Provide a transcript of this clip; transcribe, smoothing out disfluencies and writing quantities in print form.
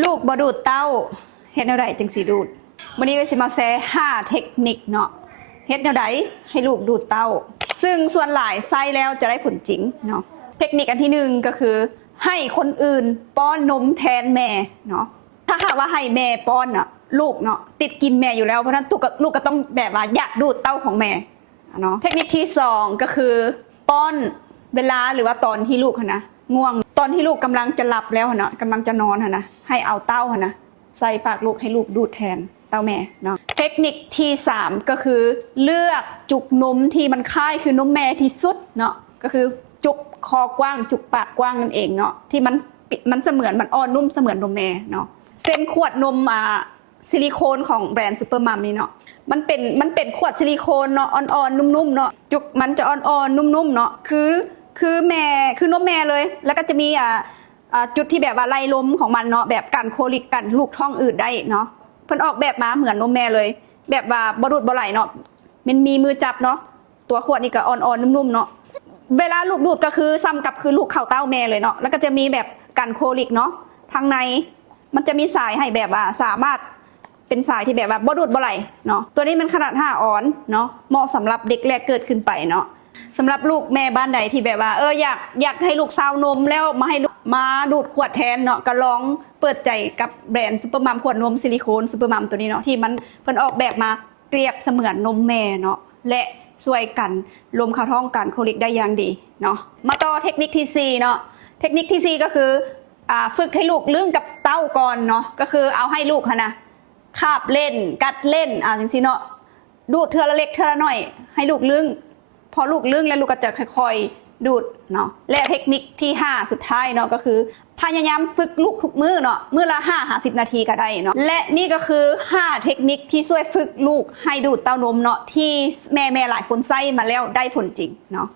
ลูกบ่ดูดเต้าเฮ็ดแนวใดจึงสิดูดวันนี้ก็สิมาแชร์5เทคนิคเนาะเฮ็ดแนวใดให้ลูกดูดเต้าซึ่งส่วนหลายใส่แล้วจะได้ผลจริงเนาะเทคนิคอันที่1ก็คือให้คนอื่นป้อนนมแทนแม่เนาะถ้าหากว่าให้แม่ป้อนน่ะลูกเนาะติดกินแม่อยู่แล้วเพราะฉะนั้นลูกก็ต้องแบบว่าอยากดูดเต้าของแม่เนาะเทคนิคที่2ก็คือป้อนเวลาหรือว่าตอนที่ลูกนะง่วงตอนที่ลูกกำลังจะหลับแล้วนะกำลังจะนอนนะให้เอาเต้านะใส่ปากลูกให้ลูกดูดแทนเต้าแม่เนาะเทคนิคที่3ก็คือเลือกจุกนมที่มันคายคือนมแม่ที่สุดเนาะก็คือจุกคอกว้างจุกปากกว้างนั่นเองเนาะที่มันเสมือนมันอ่อนนุ่มเสมือนนมแม่เนาะเส้นขวดนมซิลิโคนของแบรนด์ซูเปอร์มัมนี่เนาะมันเป็นขวดซิลิโคนเนาะอ่อนๆนุ่มๆเนาะจุกมันจะอ่อนๆนุ่มๆเนาะคือแม่คือนมแม่เลยแล้วก็จะมีจุดที่แบบว่าไล่ลมของมันเนาะแบบกันโคลิกกันลูกท้องอืดได้เนาะเพิ่นออกแบบมาเหมือนนมแม่เลยแบบว่าบ่ดูดบ่ไหลเนาะมันมีมือจับเนาะตัวขวดนี่ก็อ่อนๆนุ่มๆเนาะเวลาลูกดูดก็คือซ้ำกับคือลูกเข้าเต้าแม่เลยเนาะแล้วก็จะมีแบบกันโคลิกเนาะทางในมันจะมีสายให้แบบว่าสามารถเป็นสายที่แบบว่าบ่ดูดบ่ไหลเนาะตัวนี้มันขนาด5 ออนเนาะเหมาะสำหรับเด็กแรกเกิดขึ้นไปเนาะสำหรับลูกแม่บ้านใดที่แบบว่าอยากให้ลูกซาวนมแล้วมาดูดขวดแทนเนาะก็ลองเปิดใจกับแบรนด์ซูเปอร์มัมขวดนมซิลิโคนซูเปอร์มัมตัวนี้เนาะที่มันเพิ่นออกแบบมาเปรียบเสมือนนมแม่เนาะและช่วยกันลมเข้าท้องกันโคลิกได้อย่างดีเนาะมาต่อเทคนิคที่4เนาะเทคนิคที่4ก็คือฝึกให้ลูกลื่นกับเต้าก่อนเนาะก็คือเอาให้ลูกนะคาบเล่นกัดเล่นจังซี่เนาะดูดเทื่อละเล็กเทื่อละน้อยให้ลูกลื่นพอลูกลื่นแล้วลูกก็จะค่อยๆดูดเนาะและเทคนิคที่5สุดท้ายเนาะก็คือพยายามฝึกลูกทุกมื้อเนาะมื้อละ5-10 นาทีก็ได้เนาะและนี่ก็คือ5เทคนิคที่ช่วยฝึกลูกให้ดูดเต้านมเนาะที่แม่หลายคนใช้มาแล้วได้ผลจริงเนาะ